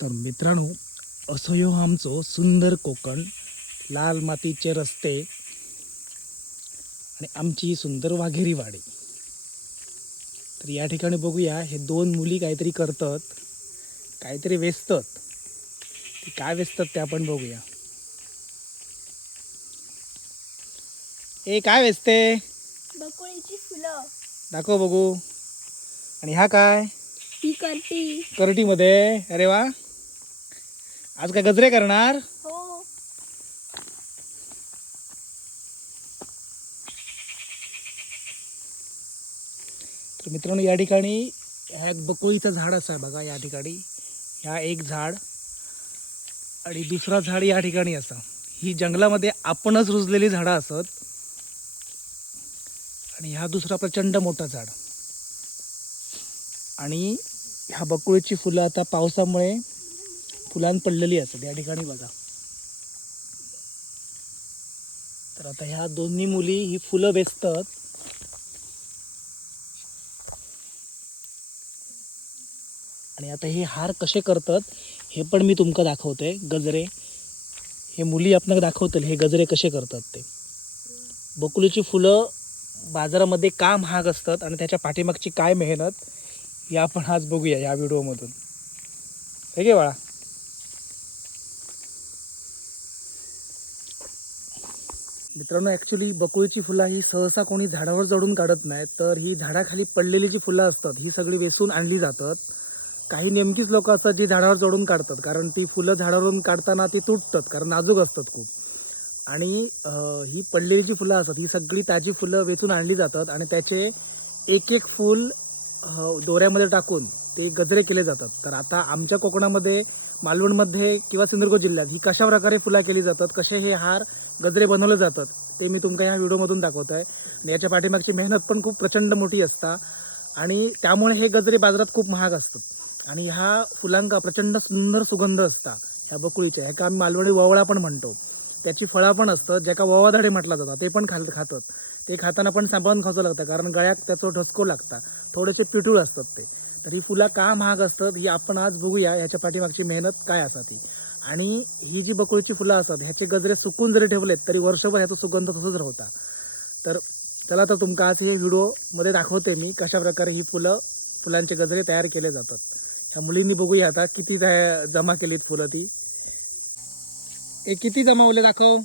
तर मित्रांनो असं ह्यो आमचो सुंदर कोकण लाल मातीचे रस्ते आणि आमची सुंदर वाघेरी वाडी. तर या ठिकाणी बघूया हे दोन मुली काहीतरी करतात काहीतरी वेचतात. ते काय वेचतात ते आपण बघूया. ए काय वेचते? बकुळीची फुलं. दाखव बघू. आणि हा काय? ही करती. करटीमध्ये. अरे वा. आज काय गजरे करणार? हो. तर मित्रांनो या ठिकाणी ह्या एक बकोळीचं झाड असं आहे बघा या ठिकाणी. ह्या एक झाड आणि दुसरा झाड या ठिकाणी असं. ही जंगलामध्ये आपणच रुजलेली झाडं असत. आणि ह्या दुसरा प्रचंड मोठा झाड. आणि ह्या बकुळीची फुलं आता पावसामुळे फुलां पडलेली असत या ठिकाणी बघा. तर आता ह्या दोन्ही मुली ही फुलं वेचतात आणि आता हे हार कसे करतात हे पण मी तुमका दाखवतोय. गजरे. हे मुली आपण दाखवतील हे गजरे कसे करतात ते. बकुलीची फुलं बाजारामध्ये का महाग असतात आणि त्याच्या पाठीमागची काय मेहनत हे आपण आज बघूया या व्हिडिओमधून ठीक आहे बाळा. मित्रांनो ॲक्च्युली बकुळीची फुलं ही सहसा कोणी झाडावर चढून काढत नाहीत तर ही झाडाखाली पडलेली जी फुलं असतात ही सगळी वेसून आणली जातात. काही नेमकीच लोक असतात जी झाडावर चढून काढतात कारण ती फुलं झाडावरून काढताना ती तुटतात कारण नाजूक असतात खूप. आणि ही पडलेली जी फुलं असतात ही सगळी ताजी फुलं वेचून आणली जातात आणि त्याचे एक एक फूल दोऱ्यामध्ये टाकून ते गजरे केले जातात. तर आता आमच्या कोकणामध्ये मालवणमध्ये किंवा सिंधुदुर्ग जिल्ह्यात ही कशा प्रकारे फुला केली जातात कसे हे हार गजरे बनवले जातात ते मी तुमका ह्या व्हिडिओमधून दाखवत आहे आणि याच्या पाठीमागची मेहनत पण खूप प्रचंड मोठी असता. आणि त्यामुळे हे गजरे बाजारात खूप महाग असतात. आणि ह्या फुलांका प्रचंड सुंदर सुगंध असता ह्या बकुळीच्या. ह्याका आम्ही मालवणी ववळा पण म्हणतो. त्याची फळं पण असतात ज्याका ववाधाडे म्हटलं जातं ते पण खाल खातात. ते खाताना पण सांभाळून खावचं लागतं कारण गळ्यात त्याचं ठसको लागता. थोडेसे पिठूळ असतात ते. तर ही फुलं का महाग असतात ही आपण आज बघूया. ह्याच्या पाठीमागची मेहनत काय असा ती आणि ही जी बकुळीची फुलं असतात ह्याचे गजरे सुकून जरी ठेवलेत तरी वर्षभर ह्याचा सुगंध तसंच राहता. तर चला तर तुमका आज हे व्हिडिओमध्ये दाखवते मी कशा प्रकारे ही फुलं फुलांचे गजरे तयार केले जातात. ह्या मुलींनी बघूया आता किती जमा केलीत फुलं ती. हे किती जमावले दाखव.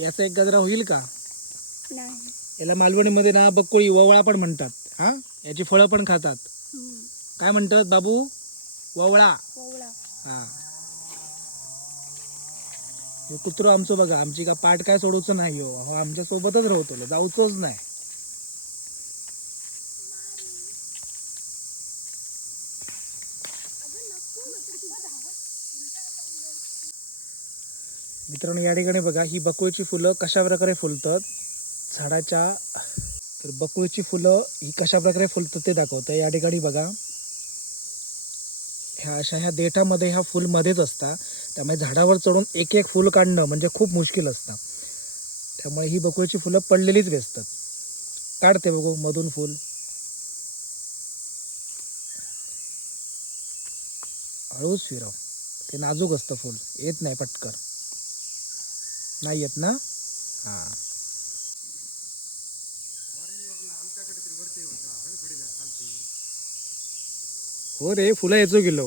याचा एक गजरा होईल का? नाही. याला मालवणीमध्ये ना बकुळी ववळा पण म्हणतात. हा? याची फळं पण खातात. काय म्हणतात बाबू? ववळा. हा. हे कुत्रो आमचं बघा आमची का पाठ काय सोडूचं नाही हो. आमच्या सोबतच राहतो जाऊचोच नाही. मित्रांनो या ठिकाणी बघा ही बकुळीची फुलं कशा प्रकारे फुलतात? झाडाच्या तर बकुळीची फुलं ही कशा प्रकारे फुलतात ते दाखवतं या ठिकाणी बघा. ह्या अशा ह्या देठामध्ये ह्या फुलमध्येच असतात. त्यामुळे झाडावर चढून एक एक फुल काढणं म्हणजे खूप मुश्किल असतं. त्यामुळे ही बकुळीची फुलं पडलेलीच वेचतात. काढते बघू मधून फुल. हळूच फिरव. ते नाजूक असतं फुल. येत नाही पटकर नाही येत ना? हां. हो रे फुलं यायचो गेलो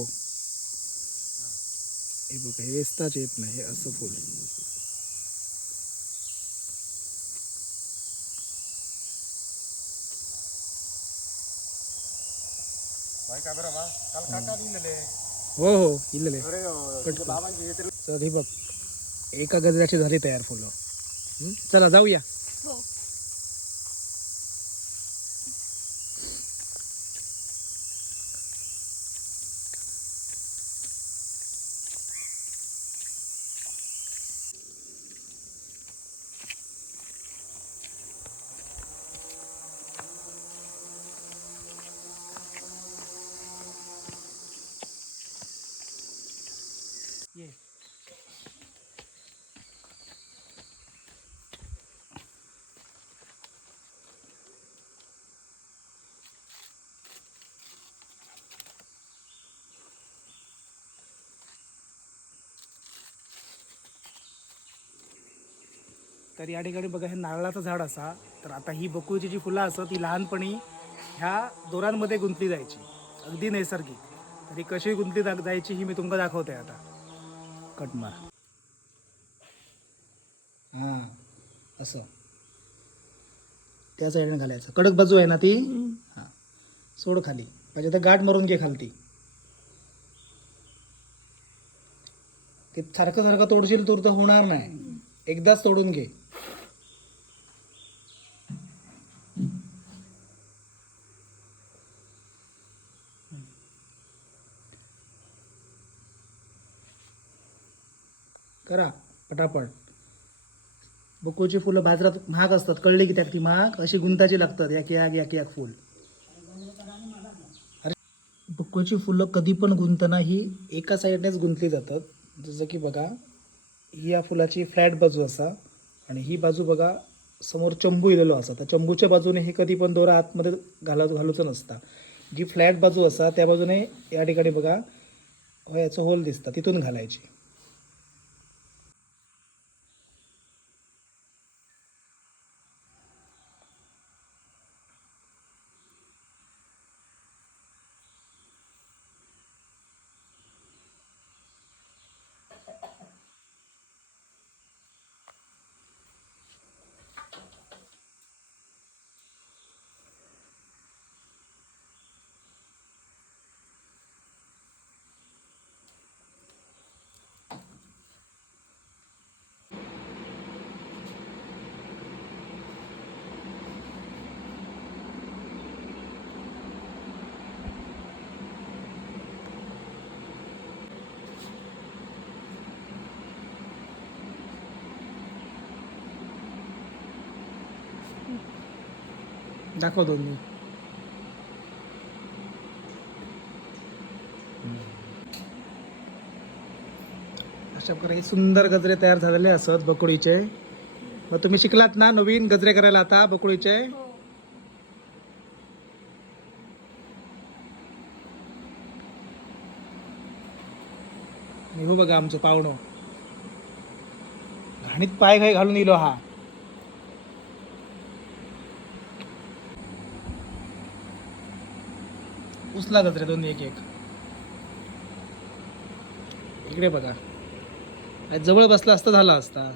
हे बघ हे वेचताच येत नाही हे असं फुल हो हो इल्लेले पटकन. चल हे बघ. एका गजऱ्याची झाली तयार फुलं. हं? चला जाऊया. हो. तर या ठिकाणी बघा हे नारळाचं झाड असा. तर आता ही बकुळीची जी फुलं असत ती लहानपणी ह्या दोरांमध्ये गुंतली जायची. अगदी नैसर्गिक. तर ही कशी गुंतली जा- जायची ही मी तुमका दाखवते आता. कटमार हां असं. त्या साईडने घालायचं. कडक बाजू आहे ना ती? हां. सोड खाली. म्हणजे पाहिजे तर गाठ मारून घे खालती. ते सारखं सारखं तोडशील तर तर होणार नाही. एकदाच तोडून घे. करा पटापट. बकोची फुलं बाजारात महाग असतात कळली की त्यात ती महाग? अशी गुंताची लागतात याक याक याक याक फुल. अरे बकोची फुलं कधी पण गुंतना ही एका साईडनेच गुंतली जातात. जसं की बघा ही या फुलाची फ्लॅट बाजू असा आणि ही बाजू बघा समोर चंबू इलेलो असा. तर चंबूच्या बाजूने हे कधी पण दोरा आतमध्ये घाला घालूचं नसता. जी फ्लॅट बाजू असा त्या बाजूने या ठिकाणी बघा याचं होल दिसतं तिथून घालायची. दाखव दोन मी अशा प्रकारे सुंदर गजरे तयार झालेले असत बकुळीचे. मग तुम्ही शिकलात ना नवीन गजरे करायला आता बकुळीचे? हो बघा आमचं पाहुणं. घाणीत पाय घाई घालून इलो हा. उचला रे दोन एक एक इकडे बघा. जवळ बसला असता झाला असता.